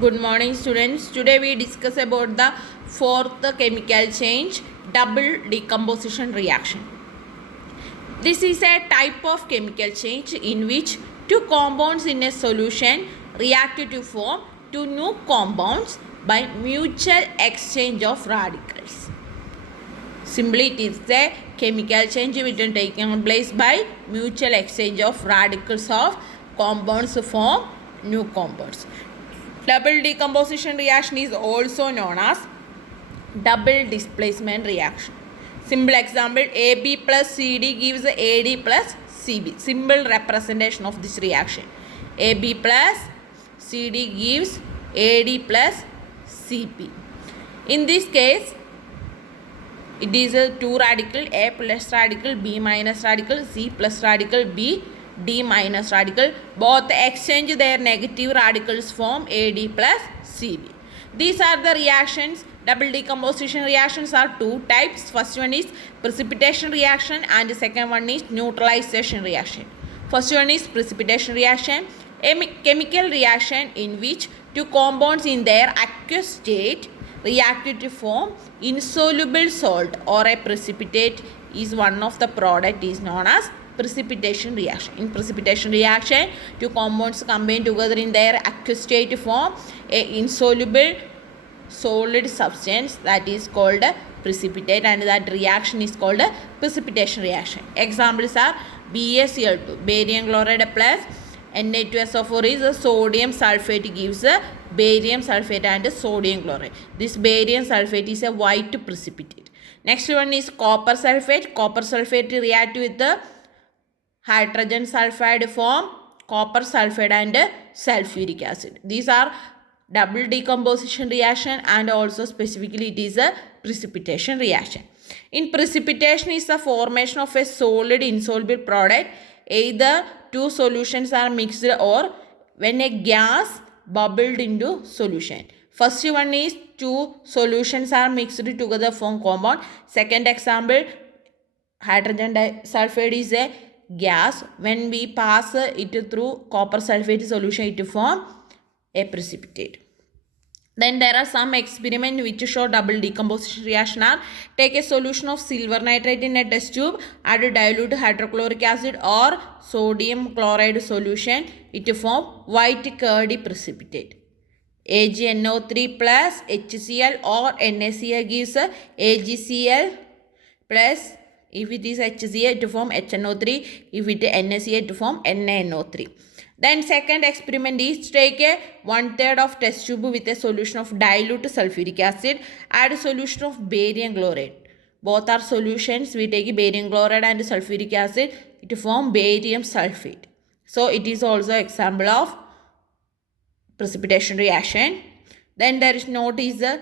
Good morning, students. Today we discuss about the fourth chemical change, double decomposition reaction. This is a type of chemical change in which two compounds in a solution react to form two new compounds by mutual exchange of radicals. Simply, it is a chemical change which is taking place by mutual exchange of radicals of compounds to form new compounds. Double decomposition reaction is also known as double displacement reaction. Simple example, AB plus CD gives AD plus CB. Simple representation of this reaction. AB plus CD gives AD plus CP. In this case, it is a 2 radical, A plus radical, B minus radical, C plus radical, B, D minus radical. Both exchange their negative radicals form AD plus CB. These are the reactions. Double decomposition reactions are two types. First one is precipitation reaction and the second one is neutralization reaction. First one is precipitation reaction, a chemical reaction in which two compounds in their aqueous state react to form insoluble salt or a precipitate is one of the product is known as precipitation reaction. In precipitation reaction, two compounds combine together in their aqueous state to form a insoluble solid substance that is called a precipitate, and that reaction is called a precipitation reaction. Examples are BaCl2, barium chloride plus Na2SO4 is a sodium sulfate gives a barium sulfate and a sodium chloride. This barium sulfate is a white precipitate. Next one is copper sulfate. Copper sulfate react with the hydrogen sulfide form copper sulfide and sulfuric acid. These are double decomposition reaction and also specifically it is a precipitation reaction. In precipitation is the formation of a solid insoluble product. Either two solutions are mixed or when a gas bubbled into solution. First one is two solutions are mixed together form compound. Second example, hydrogen sulfide is a gas. When we pass it through copper sulfate solution, it form a precipitate. Then there are some experiments which show double decomposition reaction are: take a solution of silver nitrate in a test tube, add dilute hydrochloric acid or sodium chloride solution, it form white curdy precipitate. AgNO3 plus HCl or NaCl gives AgCl plus, if it is HCl to form HNO3, if it is NaCl to form NaNO3. Then second experiment is take a 1/3 of test tube with a solution of dilute sulfuric acid, add a solution of barium chloride. Both are solutions. We take barium chloride and sulfuric acid, it form barium sulfate. So it is also example of precipitation reaction. Then there is note is the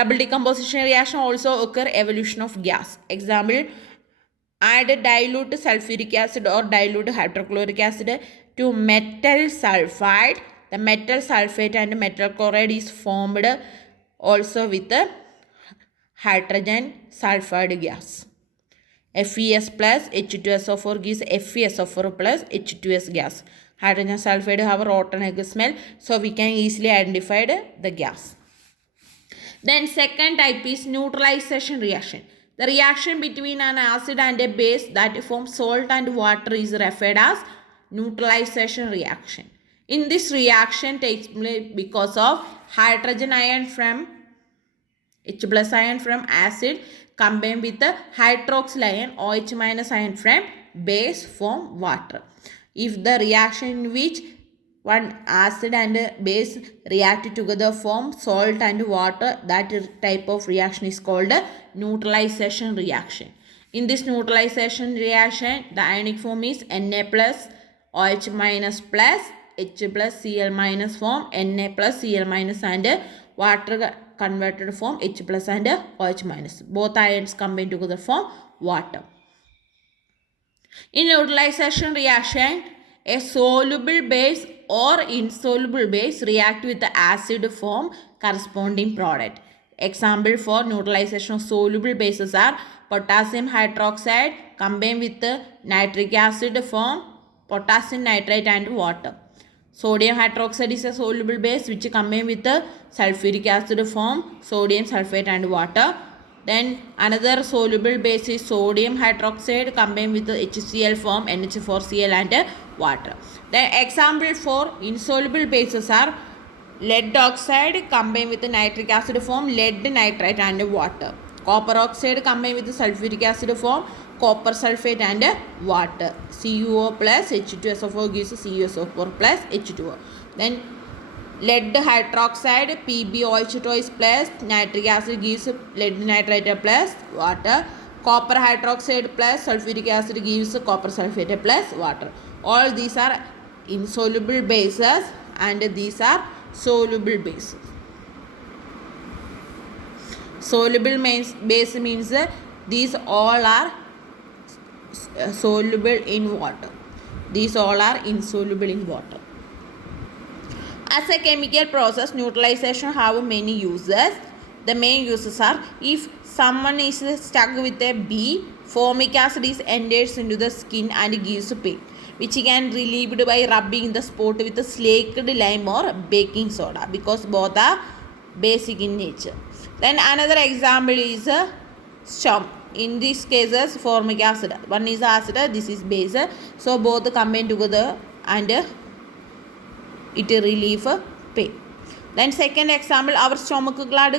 double decomposition reaction also occur evolution of gas. Example, add dilute sulfuric acid or dilute hydrochloric acid to metal sulfide. The metal sulfate and metal chloride is formed also with the hydrogen sulfide gas. FeS plus H2SO4 gives FeSO4 plus H2S gas. Hydrogen sulfide have a rotten egg smell, so we can easily identify the gas. Then second type is neutralization reaction. The reaction between an acid and a base that forms salt and water is referred as neutralization reaction. In this reaction takes place because of hydrogen ion from H plus ion from acid combined with the hydroxyl ion OH minus ion from base form water. If the reaction in which one acid and base react together form salt and water, that type of reaction is called a neutralization reaction. In this neutralization reaction, the ionic form is Na plus OH minus plus H plus Cl minus form Na plus Cl minus and water converted form H plus and OH minus. Both ions combine together form water. In neutralization reaction, a soluble base or insoluble base react with the acid form corresponding product. Example for neutralization of soluble bases are potassium hydroxide combined with the nitric acid form potassium nitrate and water. Sodium hydroxide is a soluble base which combine with the sulfuric acid form sodium sulfate and water. Then another soluble base is sodium hydroxide combined with the HCl form NH4Cl and water. The example for insoluble bases are lead oxide combined with the nitric acid form lead nitrate and water. Copper oxide combined with the sulfuric acid form copper sulfate and water. CuO plus H2SO4 gives CuSO4 plus H2O. Then lead hydroxide PbOH2 is plus nitric acid gives lead nitrate plus water. Copper hydroxide plus sulfuric acid gives copper sulfate plus water. All these are insoluble bases and these are soluble bases. Soluble base means these all are soluble in water. These all are insoluble in water. As a chemical process, neutralization have many uses. The main uses are if someone is stuck with a bee, formic acid is enters into the skin and gives pain, which can relieved by rubbing the spot with a slaked lime or baking soda because both are basic in nature. Then another example is storm. In these cases, formic acid. One is acid, this is base. So both combine together and it relieve pain. Then second example, our stomach gland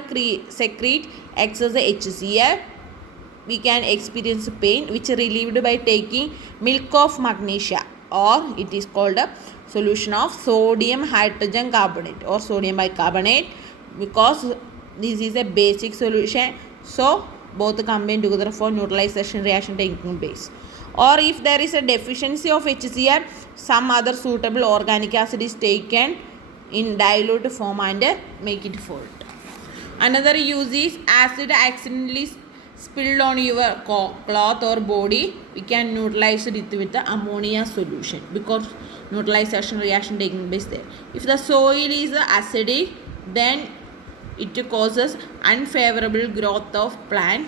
secrete excess HCl. We can experience pain which relieved by taking milk of magnesia, or it is called a solution of sodium hydrogen carbonate or sodium bicarbonate, because this is a basic solution. So both combine together for neutralization reaction taking place. Or if there is a deficiency of HCl, some other suitable organic acid is taken in dilute form and make it formed. Another use is acid accidentally spilled on your cloth or body, we can neutralize it with the ammonia solution because neutralization reaction taking place there. If the soil is acidic, then it causes unfavorable growth of plant,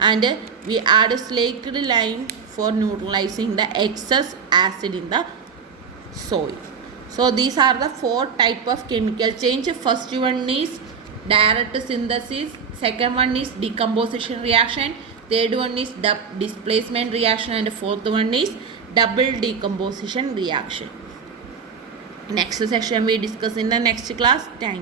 and we add slaked lime for neutralizing the excess acid in the soil. So these are the four type of chemical change. First one is direct synthesis, second one is decomposition reaction, third one is displacement reaction, and fourth one is double decomposition reaction. Next section we discuss in the next class. Thank you.